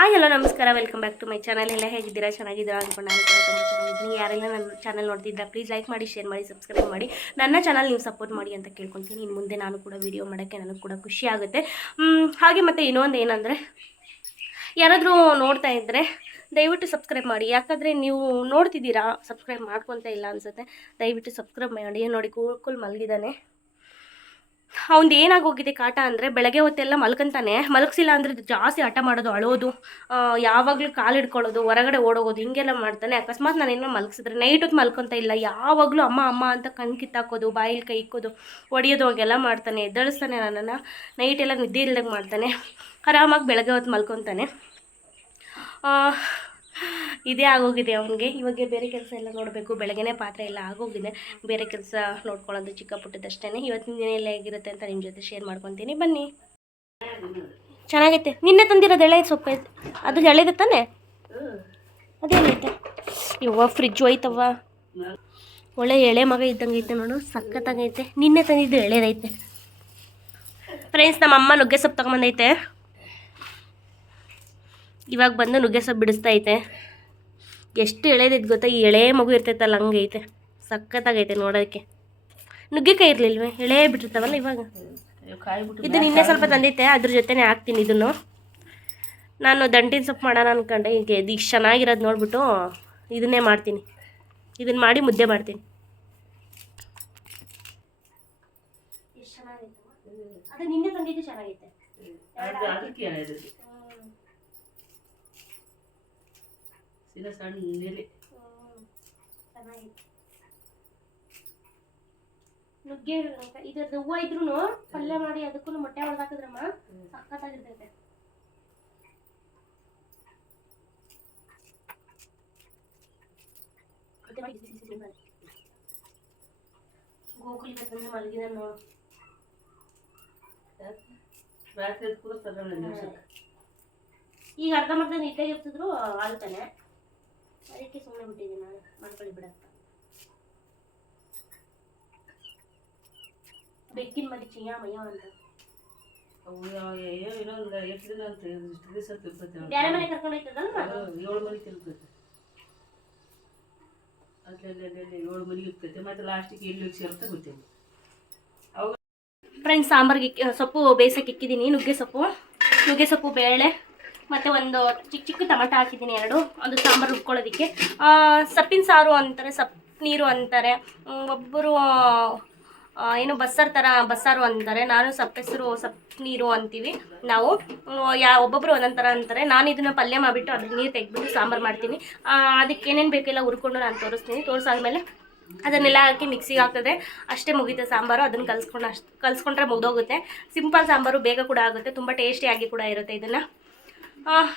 Hello ನಮಸ್ಕಾರ, welcome back to my channel. ಎಲ್ಲ ಹೇಗಿದ್ದೀರಾ? ಚೆನ್ನಾಗಿದ್ದೀರಾ ಅಂದ್ಕೊಂಡು ನಾನು ಕೂಡ ತುಂಬ ಚೆನ್ನಾಗಿದ್ದೀನಿ. ಯಾರೆಲ್ಲ ನನ್ನ ಚಾನಲ್ ನೋಡ್ತಿದ್ದ ಪ್ಲೀಸ್ ಲೈಕ್ ಮಾಡಿ, ಶೇರ್ ಮಾಡಿ, ಸಬ್ಸ್ಕ್ರೈಬ್ ಮಾಡಿ. ನನ್ನ ಚಾನಲ್ ನೀವು ಸಪೋರ್ಟ್ ಮಾಡಿ ಅಂತ ಕೇಳ್ಕೊತೀನಿ. ಇನ್ನು ಮುಂದೆ ನಾನು ಕೂಡ ವೀಡಿಯೋ ಮಾಡೋಕ್ಕೆ ನನಗೆ ಕೂಡ ಖುಷಿ ಆಗುತ್ತೆ. ಹಾಗೆ ಮತ್ತು ಇನ್ನೊಂದು ಏನಂದರೆ, ಯಾರಾದರೂ ನೋಡ್ತಾ ಇದ್ದರೆ ದಯವಿಟ್ಟು ಸಬ್ಸ್ಕ್ರೈಬ್ ಮಾಡಿ. ಯಾಕಂದರೆ ನೀವು ನೋಡ್ತಿದ್ದೀರಾ, ಸಬ್ಸ್ಕ್ರೈಬ್ ಮಾಡ್ಕೊತ ಇಲ್ಲ ಅನಿಸುತ್ತೆ. ದಯವಿಟ್ಟು ಸಬ್ಸ್ಕ್ರೈಬ್ ಮಾಡಿ. ನೋಡಿ, ಕೂಲ್ ಮಲಗಿದ್ದಾನೆ. ಅವ್ನು ಏನಾಗೋಗಿದೆ ಕಾಟ ಅಂದರೆ, ಬೆಳಗ್ಗೆ ಹೊತ್ತೆಲ್ಲ ಮಲ್ಕೊಂತಾನೆ, ಮಲಗಿಸಿಲ್ಲ ಅಂದರೆ ಜಾಸ್ತಿ ಹಠ ಮಾಡೋದು, ಅಳೋದು, ಯಾವಾಗಲೂ ಕಾಲು ಹಿಡ್ಕೊಳ್ಳೋದು, ಹೊರಗಡೆ ಓಡೋಗೋದು, ಹಿಂಗೆಲ್ಲ ಮಾಡ್ತಾನೆ. ಅಕಸ್ಮಾತ್ ನಾನೇನೋ ಮಲಗಿಸಿದ್ರೆ ನೈಟ್ ಹೊತ್ತು ಮಲ್ಕೊತಾ ಇಲ್ಲ, ಯಾವಾಗಲೂ ಅಮ್ಮ ಅಮ್ಮ ಅಂತ ಕಣ್ಣು ಕಿತ್ತಾಕೋದು, ಬಾಯಲ್ಲಿ ಕೈ ಇಕ್ಕೋದು, ಹೊಡಿಯೋದು, ಹಾಗೆಲ್ಲ ಮಾಡ್ತಾನೆ. ಎದ್ದೇಳಿಸ್ತಾನೆ ನನ್ನನ್ನು. ನೈಟೆಲ್ಲ ನಿದ್ದೆ ಇಲ್ದಂಗೆ ಮಾಡ್ತಾನೆ. ಆರಾಮಾಗಿ ಬೆಳಗ್ಗೆ ಹೊತ್ತು ಮಲ್ಕೊತಾನೆ. ಇದೇ ಆಗೋಗಿದೆ ಅವನಿಗೆ. ಇವಾಗ ಬೇರೆ ಕೆಲಸ ಎಲ್ಲ ನೋಡಬೇಕು. ಬೆಳಗ್ಗೆನೇ ಪಾತ್ರೆ ಎಲ್ಲ ಆಗೋಗಿದೆ. ಬೇರೆ ಕೆಲಸ ನೋಡ್ಕೊಳ್ಳೋದು ಚಿಕ್ಕ ಪುಟ್ಟದಷ್ಟೇ. ಇವತ್ತಿನ ದಿನ ಎಲ್ಲ ಹೇಗಿರುತ್ತೆ ಅಂತ ನಿಮ್ಮ ಜೊತೆ ಶೇರ್ ಮಾಡ್ಕೊತೀನಿ, ಬನ್ನಿ. ಚೆನ್ನಾಗೈತೆ. ನಿನ್ನೆ ತಂದಿರೋದು ಎಳೆ ಸೊಪ್ಪು ಐತೆ, ಅದು ಎಳೆದ ತಾನೆ? ಅದೇನೈತೆ ಇವ್ವ, ಫ್ರಿಜ್ ಹೋಯ್ತವ್ವ. ಒಳ್ಳೆ ಎಳೆ ಮಗ ಇದ್ದಂಗೆ ಐತೆ ನೋಡು, ಸಖತ್ತಾಗೈತೆ. ನಿನ್ನೆ ತಂದಿದ್ದು ಎಳೆದೈತೆ. ಫ್ರೆಂಡ್ಸ್, ನಮ್ಮ ಅಮ್ಮ ನುಗ್ಗೆ ಸೊಪ್ಪು ತಗೊಂಬಂದೈತೆ. ಇವಾಗ ಬಂದು ನುಗ್ಗೆ ಸೊಪ್ಪು ಬಿಡಿಸ್ತೈತೆ. ಎಷ್ಟು ಎಳೆದೈತೆ ಗೊತ್ತಾ? ಈ ಎಳೆ ಮಗು ಇರ್ತೈತಲ್ಲ, ಹಂಗೈತೆ. ಸಖತ್ತಾಗೈತೆ ನೋಡೋಕ್ಕೆ. ನುಗ್ಗೆಕಾಯಿ ಇರಲಿಲ್ವೇ? ಎಳೆ ಬಿಟ್ಟಿರ್ತಾವಲ್ಲ ಇವಾಗ. ಇದು ನಿನ್ನೆ ಸ್ವಲ್ಪ ತಂದಿತ್ತೆ, ಅದ್ರ ಜೊತೆನೇ ಹಾಕ್ತೀನಿ ಇದನ್ನು. ನಾನು ದಂಟಿನ ಸೊಪ್ಪು ಮಾಡೋಣ ಅಂದ್ಕೊಂಡೆ. ಈಗ ಇದು ಇಷ್ಟು ಚೆನ್ನಾಗಿರೋದು ನೋಡ್ಬಿಟ್ಟು ಇದನ್ನೇ ಮಾಡ್ತೀನಿ. ಇದನ್ನು ಮಾಡಿ ಮುದ್ದೆ ಮಾಡ್ತೀನಿ. ಎಷ್ಟು ಚೆನ್ನಾಗೈತೆ. ಅದು ನಿನ್ನೆ ತಂದಿದ್ದು ಚೆನ್ನಾಗೈತೆ. ಸಣ್ಣ ನೆಲೆ ನುಗ್ಗೆ ಇದ್ರದ್ದು ಹೂವು ಇದ್ರೂ ಪಲ್ಯ ಮಾಡಿ ಅದಕ್ಕೂ ಮೊಟ್ಟೆ ಹೊಡೆದು ಹಾಕಿದ್ರಮ್ಮ ಸಖತ್ತಾಗಿರ್ತೈತೆ. ಗೋಕುಲ್ ಬಂದು ಮಲಗಿದ ನೋಡು. ರಾತ್ರಿ ಈಗ ಅರ್ಧ ನೀಟಾಗಿ ಇರ್ತಿದ್ರು ಆಳ್ತಾನೆ. ಅದಕ್ಕೆ ಸುಮ್ಮನೆ ಬಿಟ್ಟಿದ್ದೀನಿ ನಾನು, ಮಾಡ್ಕೊಳ್ಳಿ ಬಿಡಕ್ಕ. ಬೆಕ್ಕಿನ ಮರಿ ಚಿಯಾ ಮಯ್ಯ ಅಂತ ಬೇರೆ ಮನೆ ಕರ್ಕೊಂಡು ಹೋಯ್ತದಲ್ಲ, 7 ಮನೆ ತಿಳ್ತೈತೆ. ಅದ್ರಲ್ಲಿ 7 ಮನೆ ಇರ್ತೈತೆ. ಮತ್ತೆ ಲಾಸ್ಟಿಗೆ ಎಲ್ಲಿ ಸೇರ್ತಾ ಗೊತ್ತಿಲ್ಲ. ಫ್ರೆಂಡ್ಸ್, ಸಾಂಬಾರಿಗೆ ಸೊಪ್ಪು ಬೇಯಿಸಕ್ಕೆ ಇಕ್ಕಿದ್ದೀನಿ. ನುಗ್ಗೆ ಸೊಪ್ಪು ಬೇಳೆ ಮತ್ತು ಒಂದು ಚಿಕ್ಕ ಚಿಕ್ಕ ಟೊಮೆಟೊ ಹಾಕಿದ್ದೀನಿ, 2. ಅದು ಸಾಂಬಾರು ರುಬ್ಕೊಳ್ಳೋದಕ್ಕೆ. ಸೊಪ್ಪಿನ ಸಾರು ಅಂತಾರೆ, ಸೊಪ್ಪು ನೀರು ಅಂತಾರೆ, ಒಬ್ಬರು ಏನು ಬಸ್ಸಾರು ಅಂತಾರೆ. ನಾನು ಸೊಪ್ಪೆಸರು ಸೊಪ್ಪು ನೀರು ಅಂತೀವಿ ನಾವು. ಒಬ್ಬೊಬ್ಬರು ಒಂದೊಂದು ಥರ ಅಂತಾರೆ. ನಾನು ಇದನ್ನು ಪಲ್ಯ ಮಾಡಿಬಿಟ್ಟು ಅದ್ರ ನೀರು ತೆಗೆದ್ಬಿಟ್ಟು ಸಾಂಬಾರು ಮಾಡ್ತೀನಿ. ಅದಕ್ಕೆ ಏನೇನು ಬೇಕೆಲ್ಲ ಹುರ್ಕೊಂಡು ನಾನು ತೋರಿಸ್ತೀನಿ. ತೋರಿಸಾದ್ಮೇಲೆ ಅದನ್ನೆಲ್ಲ ಹಾಕಿ ಮಿಕ್ಸಿಗೆ ಹಾಕಿದ್ರೆ ಅಷ್ಟೇ ಮುಗಿತೆ ಸಾಂಬಾರು. ಅದನ್ನು ಕಲಿಸ್ಕೊಂಡ್ರೆ ಮುಗಿದೋಗುತ್ತೆ. ಸಿಂಪಲ್ ಸಾಂಬಾರು, ಬೇಗ ಕೂಡ ಆಗುತ್ತೆ, ತುಂಬ ಟೇಸ್ಟಿಯಾಗಿ ಕೂಡ ಇರುತ್ತೆ. ಇದನ್ನು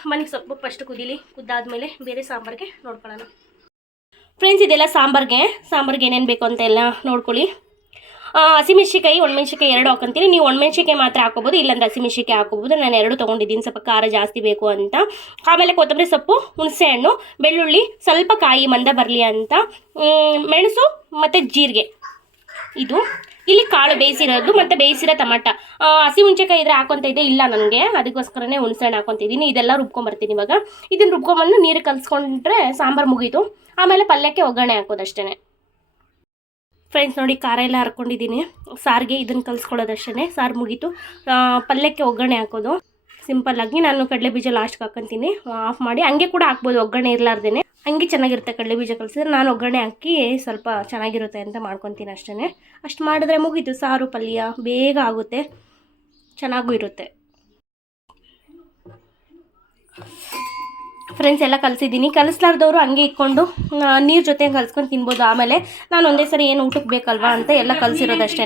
ಮನೆಗೆ ಸೊಪ್ಪು ಫಸ್ಟ್ ಕುದ್ದಾದ್ಮೇಲೆ ಬೇರೆ ಸಾಂಬಾರಿಗೆ ನೋಡ್ಕೊಳ್ಳೋಣ. ಫ್ರೆಂಡ್ಸ್, ಇದೆಲ್ಲ ಸಾಂಬಾರಿಗೆ ಏನೇನು ಬೇಕು ಅಂತ ಎಲ್ಲ ನೋಡ್ಕೊಳ್ಳಿ. ಹಸಿಮೆಣ್ಸಿಕಾಯಿ, ಒಣಮೆಣ್ಸಿಕಾಯಿ 2 ಹಾಕೊಂತೀನಿ. ನೀವು ಒಣಮೆಣ್ಸಿಕಾಯಿ ಮಾತ್ರ ಹಾಕೋಬೋದು, ಇಲ್ಲಾಂದ್ರೆ ಹಸಿಮೆಣ್ಸಿಕಾಯಿ ಹಾಕೋಬೋದು. ನಾನು 2 ತೊಗೊಂಡಿದ್ದೀನಿ, ಸ್ವಲ್ಪ ಖಾರ ಜಾಸ್ತಿ ಬೇಕು ಅಂತ. ಆಮೇಲೆ ಕೊತ್ತಂಬರಿ ಸೊಪ್ಪು, ಹುಣಸೆಹಣ್ಣು, ಬೆಳ್ಳುಳ್ಳಿ, ಸ್ವಲ್ಪ ಕಾಯಿ ಮಂದ ಬರಲಿ ಅಂತ, ಮೆಣಸು ಮತ್ತು ಜೀರಿಗೆ. ಇದು ಇಲ್ಲಿ ಕಾಳು ಬೇಯಿಸಿರೋದು ಮತ್ತು ಬೇಯಿಸಿರೋ ಟೊಮಾಟ. ಹಸಿ ಹುಣಸೆಕಾಯಿ ಇದ್ರೆ ಹಾಕೊತ ಇದೆ, ಇಲ್ಲ ನನಗೆ, ಅದಕ್ಕೋಸ್ಕರನೇ ಹುಣಸೆಹಣ್ಣು ಹಾಕೊತಿದ್ದೀನಿ. ಇದೆಲ್ಲ ರುಬ್ಕೊಂಬರ್ತೀನಿ ಇವಾಗ. ಇದನ್ನು ರುಬ್ಕೊಂಬಂದು ನೀರು ಕಲಿಸ್ಕೊಂಡ್ರೆ ಸಾಂಬಾರು ಮುಗೀತು. ಆಮೇಲೆ ಪಲ್ಯಕ್ಕೆ ಒಗ್ಗರಣೆ ಹಾಕೋದಷ್ಟೇ. ಫ್ರೆಂಡ್ಸ್ ನೋಡಿ, ಖಾರ ಎಲ್ಲ ಹರ್ಕೊಂಡಿದ್ದೀನಿ. ಸಾರಿಗೆ ಇದನ್ನು ಕಲಿಸ್ಕೊಳ್ಳೋದಷ್ಟೇ, ಸಾರು ಮುಗೀತು. ಪಲ್ಯಕ್ಕೆ ಒಗ್ಗರಣೆ ಹಾಕೋದು ಸಿಂಪಲ್ಲಾಗಿ. ನಾನು ಕಡಲೆ ಬೀಜ ಲಾಸ್ಟ್ಗೆ ಹಾಕ್ಕೊತೀನಿ. ಆಫ್ ಮಾಡಿ ಹಂಗೆ ಕೂಡ ಹಾಕ್ಬೋದು, ಒಗ್ಗರಣೆ ಇರಲಾರ್ದೇ. ಹಂಗೆ ಚೆನ್ನಾಗಿರುತ್ತೆ ಕಡಲೆ ಬೀಜ ಕಲಿಸಿದ್ರೆ. ನಾನು ಒಗ್ಗರಣೆ ಹಾಕಿ ಸ್ವಲ್ಪ ಚೆನ್ನಾಗಿರುತ್ತೆ ಅಂತ ಮಾಡ್ಕೊತೀನಿ ಅಷ್ಟೇ. ಅಷ್ಟು ಮಾಡಿದ್ರೆ ಮುಗೀತು, ಸಾರು ಪಲ್ಯ ಬೇಗ ಆಗುತ್ತೆ, ಚೆನ್ನಾಗೂ ಇರುತ್ತೆ. ಫ್ರೆಂಡ್ಸ್, ಎಲ್ಲ ಕಲಿಸಿದ್ದೀನಿ. ಕಲಿಸ್ಲಾರ್ದವರು ಹಂಗೆ ಇಟ್ಕೊಂಡು ನೀರು ಜೊತೆ ಕಲಿಸ್ಕೊಂಡು ತಿನ್ಬೋದು. ಆಮೇಲೆ ನಾನು ಒಂದೇ ಸರಿ ಏನು ಊಟಕ್ಕೆ ಬೇಕಲ್ವಾ ಅಂತ ಎಲ್ಲ ಕಲಿಸಿರೋದಷ್ಟೇ.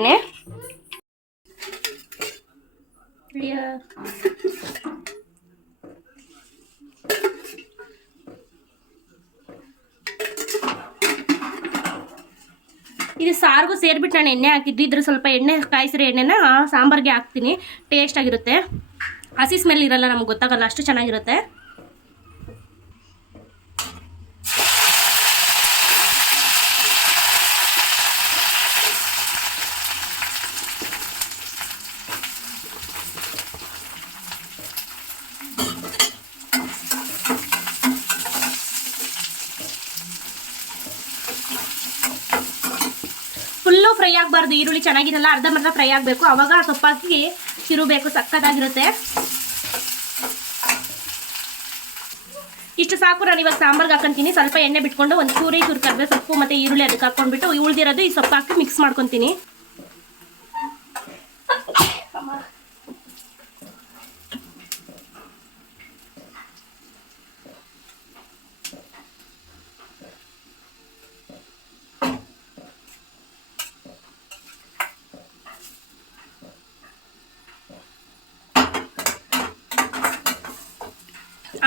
ಇದು ಸಾರಿಗೂ ಸೇರಿಬಿಟ್ಟು ನಾನು ಎಣ್ಣೆ ಹಾಕಿದ್ದು. ಇದ್ರ ಸ್ವಲ್ಪ ಎಣ್ಣೆ ಕಾಯಿಸಿರೋ ಎಣ್ಣೆನ ಸಾಂಬಾರಿಗೆ ಹಾಕ್ತೀನಿ, ಟೇಸ್ಟಾಗಿರುತ್ತೆ. ಹಸಿ ಸ್ಮೆಲ್ ಇರಲ್ಲ, ನಮ್ಗೆ ಗೊತ್ತಾಗಲ್ಲ, ಅಷ್ಟು ಚೆನ್ನಾಗಿರುತ್ತೆ. ಫುಲ್ಲು ಫ್ರೈ ಆಗಬಾರ್ದು, ಈರುಳ್ಳಿ ಚೆನ್ನಾಗಿರಲ್ಲ, ಅರ್ಧಂಬರ್ಧ ಫ್ರೈ ಆಗಬೇಕು. ಆವಾಗ ಸೊಪ್ಪಾಕಿ ತಿರುಬೇಕು, ಸಕ್ಕತ್ತಾಗಿರುತ್ತೆ. ಇಷ್ಟು ಸಾಕು. ನಾನು ಇವಾಗ ಸಾಂಬಾರ್ಗೆ ಹಾಕೊಂತೀನಿ. ಸ್ವಲ್ಪ ಎಣ್ಣೆ ಬಿಟ್ಕೊಂಡು ಒಂದು ಚೂರು ಕರಿಬೇವು ಸೊಪ್ಪು ಮತ್ತು ಈರುಳ್ಳಿ ಅದಕ್ಕೆ ಹಾಕೊಂಡ್ಬಿಟ್ಟು ಉಳಿದಿರೋದು ಈ ಸೊಪ್ಪು ಹಾಕಿ ಮಿಕ್ಸ್ ಮಾಡ್ಕೊತೀನಿ.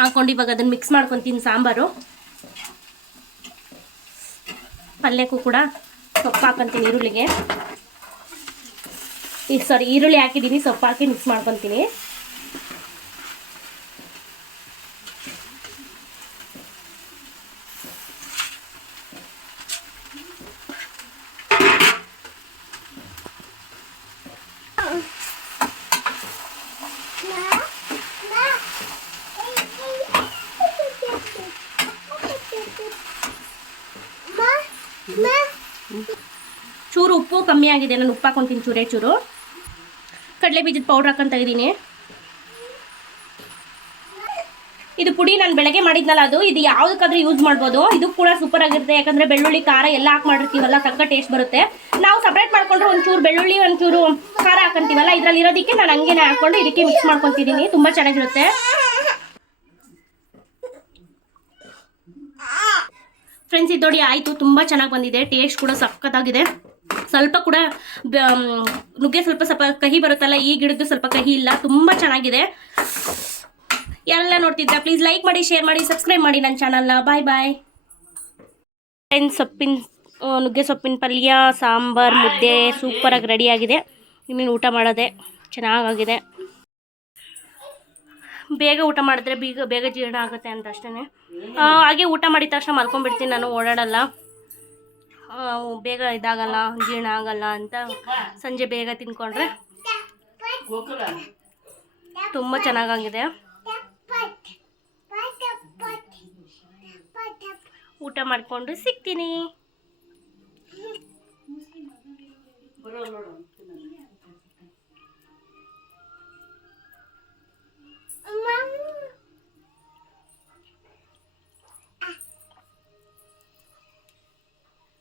ಹಾಕೊಂಡು ಇವಾಗ ಅದನ್ನು ಮಿಕ್ಸ್ ಮಾಡ್ಕೊತೀನಿ. ಸಾಂಬಾರು ಪಲ್ಯಕ್ಕೂ ಕೂಡ ಸೊಪ್ಪು ಹಾಕೊಂತೀನಿ. ಈರುಳ್ಳಿ ಹಾಕಿದ್ದೀನಿ, ಸೊಪ್ಪು ಹಾಕಿ ಮಿಕ್ಸ್ ಮಾಡ್ಕೊತೀನಿ. ಚೂರು ಉಪ್ಪು ಕಮ್ಮಿ ಆಗಿದೆ, ನಾನು ಉಪ್ಪು ಹಾಕೊಂತೀನಿ ಚೂರು. ಕಡಲೆ ಬೀಜದ ಪೌಡ್ರ್ ಹಾಕೊಂತ ಇದ್ದೀನಿ. ಇದು ಪುಡಿ ನಾನು ಬೆಳಗ್ಗೆ ಮಾಡಿದ್ನಲ್ಲ, ಇದು ಯಾವುದಕ್ಕಾದ್ರೂ ಯೂಸ್ ಮಾಡ್ಬೋದು. ಇದು ಕೂಡ ಸೂಪರ್ ಆಗಿರುತ್ತೆ, ಯಾಕಂದರೆ ಬೆಳ್ಳುಳ್ಳಿ ಖಾರ ಎಲ್ಲ ಹಾಕಿ ಮಾಡಿರ್ತೀವಲ್ಲ, ಸಕ್ಕ ಟೇಸ್ಟ್ ಬರುತ್ತೆ. ನಾವು ಸಪ್ರೇಟ್ ಮಾಡ್ಕೊಂಡ್ರೆ ಒಂಚೂರು ಬೆಳ್ಳುಳ್ಳಿ ಒಂಚೂರು ಖಾರ ಹಾಕೊಂತೀವಲ್ಲ, ಇದರಲ್ಲಿ ಇರೋದಕ್ಕೆ ನಾನು ಹಂಗೇನೆ ಹಾಕ್ಕೊಂಡು ಇದಕ್ಕೆ ಮಿಕ್ಸ್ ಮಾಡ್ಕೊತಿದ್ದೀನಿ. ತುಂಬ ಚೆನ್ನಾಗಿರುತ್ತೆ. ಫ್ರೆಂಡ್ಸ್, ಇದು ನೋಡಿ ಆಯಿತು, ತುಂಬ ಚೆನ್ನಾಗಿ ಬಂದಿದೆ. ಟೇಸ್ಟ್ ಕೂಡ ಸಕ್ಕತ್ತಾಗಿದೆ. ಸ್ವಲ್ಪ ಕೂಡ ನುಗ್ಗೆ ಸ್ವಲ್ಪ ಕಹಿ ಬರುತ್ತಲ್ಲ, ಈ ಗಿಡದ್ದು ಸ್ವಲ್ಪ ಕಹಿ ಇಲ್ಲ, ತುಂಬ ಚೆನ್ನಾಗಿದೆ. ಯಾರೆಲ್ಲ ನೋಡ್ತಿದ್ರಾ ಪ್ಲೀಸ್ ಲೈಕ್ ಮಾಡಿ, ಶೇರ್ ಮಾಡಿ, ಸಬ್ಸ್ಕ್ರೈಬ್ ಮಾಡಿ ನನ್ನ ಚಾನಲ್ನ. ಬಾಯ್ ಬಾಯ್ ಫ್ರೆಂಡ್ಸ್. ನುಗ್ಗೆ ಸೊಪ್ಪಿನ ಪಲ್ಯ, ಸಾಂಬಾರು, ಮುದ್ದೆ ಸೂಪರಾಗಿ ರೆಡಿಯಾಗಿದೆ. ಇನ್ನೇನು ಊಟ ಮಾಡೋದೆ. ಚೆನ್ನಾಗಾಗಿದೆ. ಬೇಗ ಊಟ ಮಾಡಿದ್ರೆ ಬೇಗ ಜೀರ್ಣ ಆಗುತ್ತೆ ಅಂತ ಅಷ್ಟೇ. ಹಾಗೆ ಊಟ ಮಾಡಿದ ತಕ್ಷಣ ಮಲ್ಕೊಂಡ್ಬಿಡ್ತೀನಿ ನಾನು, ಓಡಾಡಲ್ಲ. ಬೇಗ ಇದಾಗಲ್ಲ, ಜೀರ್ಣ ಆಗಲ್ಲ ಅಂತ ಸಂಜೆ ಬೇಗ ತಿನ್ಕೊಂಡ್ರೆ ತುಂಬ ಚೆನ್ನಾಗಾಗಿದೆ. ಊಟ ಮಾಡಿಕೊಂಡು ಸಿಗ್ತೀನಿ.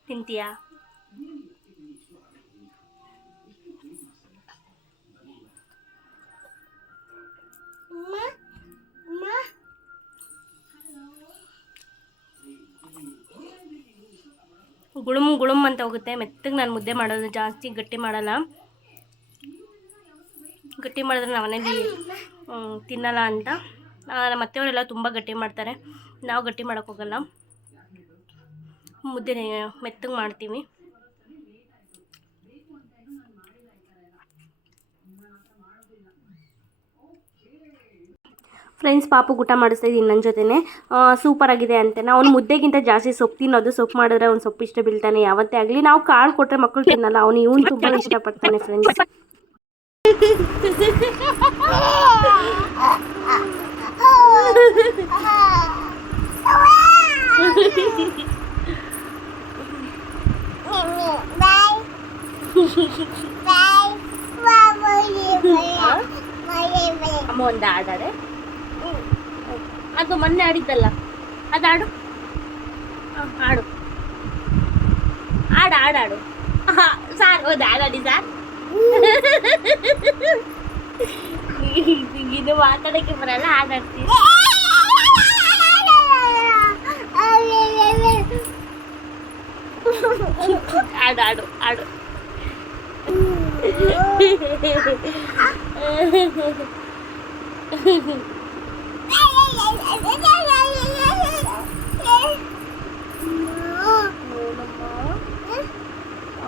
ತಿಂತೀಯಾ? ಗುಳುಮ್ ಅಂತ ಹೋಗುತ್ತೆ. ಮೆತ್ತಗೆ ನಾನು ಮುದ್ದೆ ಮಾಡೋದು, ಜಾಸ್ತಿ ಗಟ್ಟಿ ಮಾಡಲ್ಲ. ಗಟ್ಟಿ ಮಾಡಿದ್ರೆ ನಾವು ಮನೇಲಿ ತಿನ್ನಲ್ಲ ಅಂತ. ನಮ್ಮ ಅತ್ತೆಯವರೆಲ್ಲ ತುಂಬ ಗಟ್ಟಿ ಮಾಡ್ತಾರೆ, ನಾವು ಗಟ್ಟಿ ಮಾಡೋಕ್ಕೋಗಲ್ಲ. ಮುದ್ದೆ ಮೆತ್ತಗೆ ಮಾಡ್ತೀವಿ. ಫ್ರೆಂಡ್ಸ್, ಪಾಪು ಊಟ ಮಾಡಿಸ್ತಾ ಇದ್ದೀನಿ ನನ್ನ ಜೊತೆನೆ. ಸೂಪರಾಗಿದೆ ಅಂತೆ. ಅವ್ನು ಮುದ್ದೆಗಿಂತ ಜಾಸ್ತಿ ಸೊಪ್ಪು ತಿನ್ನೋದು. ಸೊಪ್ಪು ಮಾಡಿದ್ರೆ ಅವ್ನು ಸೊಪ್ಪು ಇಷ್ಟ ಬೀಳ್ತಾನೆ ಯಾವತ್ತೇ ಆಗಲಿ. ನಾವು ಕಾಳು ಕೊಟ್ಟರೆ ಮಕ್ಕಳು ತಿನ್ನಲ್ಲ, ಇವನು ತುಂಬ ಇಷ್ಟಪಡ್ತಾನೆ ಫ್ರೆಂಡ್ಸ್. ಅಮ್ಮ ಒಂದು ಆಡಾಡೆ, ಅದು ಮೊನ್ನೆ ಆಡಿದ್ದಲ್ಲ, ಅದು ಆಡು. ಆಡು ಆಡು ಆಡಾಡು ಸಾರ್. ಹೌದು, ಆಡಾಡಿ ಸಾರ್. ಇದು ಮಾತಾಡೋಕ್ಕೆ ಬರಲ್ಲ, ಆಡಾಡ್ತೀವಿ. ಆಡು ಆಡು ಆಡು.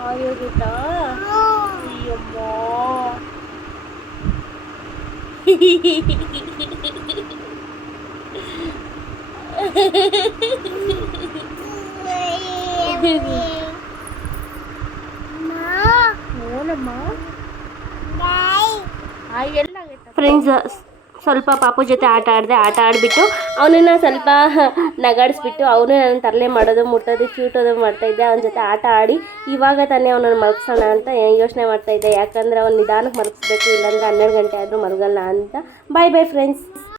ಆಯೋಗುತ್ತಾ? ಅಯ್ಯಮ್ಮ. ಫ್ರೆಂಡ್ಸ್, ಸ್ವಲ್ಪ ಪಾಪು ಜೊತೆ ಆಟ ಆಡಿಬಿಟ್ಟು ಅವನನ್ನು ಸ್ವಲ್ಪ ನಗಾಡಿಸ್ಬಿಟ್ಟು ಅವನು ನಾನು ತರಲೆ ಮಾಡೋದು ಮುಟ್ಟೋದು ಕ್ಯೂಟೋದು ಮಾಡ್ತಾಯಿದ್ದೆ. ಅವನ ಜೊತೆ ಆಟ ಆಡಿ ಇವಾಗ ತಾನೇ ಅವನನ್ನು ಮಲಗಿಸೋಣ ಅಂತ ಯೋಚನೆ ಮಾಡ್ತಾಯಿದ್ದೆ. ಯಾಕಂದರೆ ಅವ್ನು ನಿಧಾನಕ್ಕೆ ಮಲಗಿಸ್ಬೇಕು, ಇಲ್ಲಾಂದರೆ 12 ಗಂಟೆ ಆದರೂ ಮಲಗಲ್ಲ ಅಂತ. ಬಾಯ್ ಬಾಯ್ ಫ್ರೆಂಡ್ಸ್.